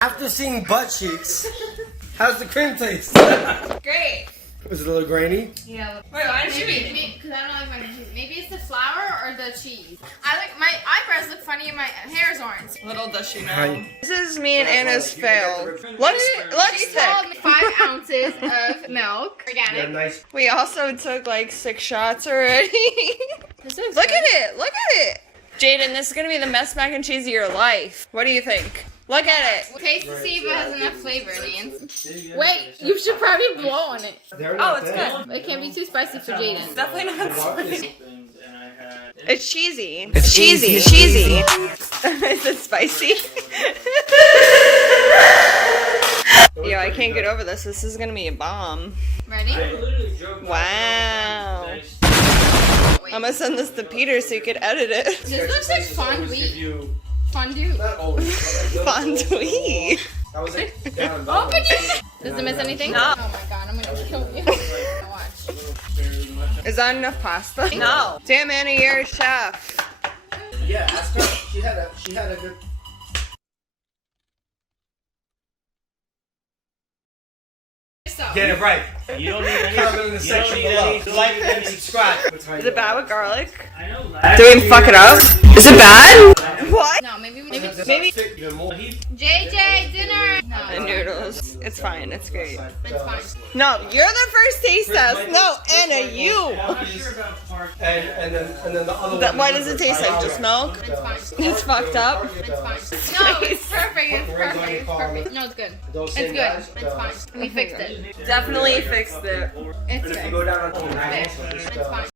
After seeing butt cheeks, how's the cream taste? Great. Was it a little grainy? Yeah. Wait, why did you eat? Because I don't like mac and cheese. Maybe it's the flour or the cheese. I like my eyebrows look funny and my hair's orange. Little does she know. Hi. This is me and Anna's fail. Let's She told me 5 ounces of milk. Yeah, Organic. nice. We also took like 6 shots already. This is Look at it! Look at it! Jaden, this is gonna be the best mac and cheese of your life. What do you think? Look at it. Taste to see if it has enough flavor, Nance. Wait, you should probably blow on it. Oh, it's good. It can't be too spicy for Jaden. Definitely not spicy. And I had It's cheesy. It's cheesy. easy. Cheesy. Is it spicy? Yo, I can't get over this. This is gonna be a bomb. Ready? literally drove my Wow. nice. I'm gonna send this to Peter so he could edit it. This looks like fondue. Fondue. Not always. Fondue. That was like down and Open it! Does it miss anything? No. Oh my god, I'm gonna kill you. Watch. Is that enough pasta? No. Damn, Anna, you're a chef. Yeah, ask her. She had a good. Get it right. You don't need any. Comment in the You don't section need below. any. Like and subscribe. Is it bad with garlic? I know. Did we fuck it up? Is it bad? What? No, maybe. Maybe. Even more. JJ, dinner! The No. noodles. It's fine. It's great. It's fine. No, you're the first taste test. No, Anna, you. I'm not sure about park. And then the other That, one. what does it taste like? Just milk? It's fine. It's fucked up. It's fine. No, it's perfect. It's perfect. It's perfect. No, it's good. Those It's same good. guys? It's fine. We fixed it. Definitely fixed it. It's But if you good. go down on the It's fine.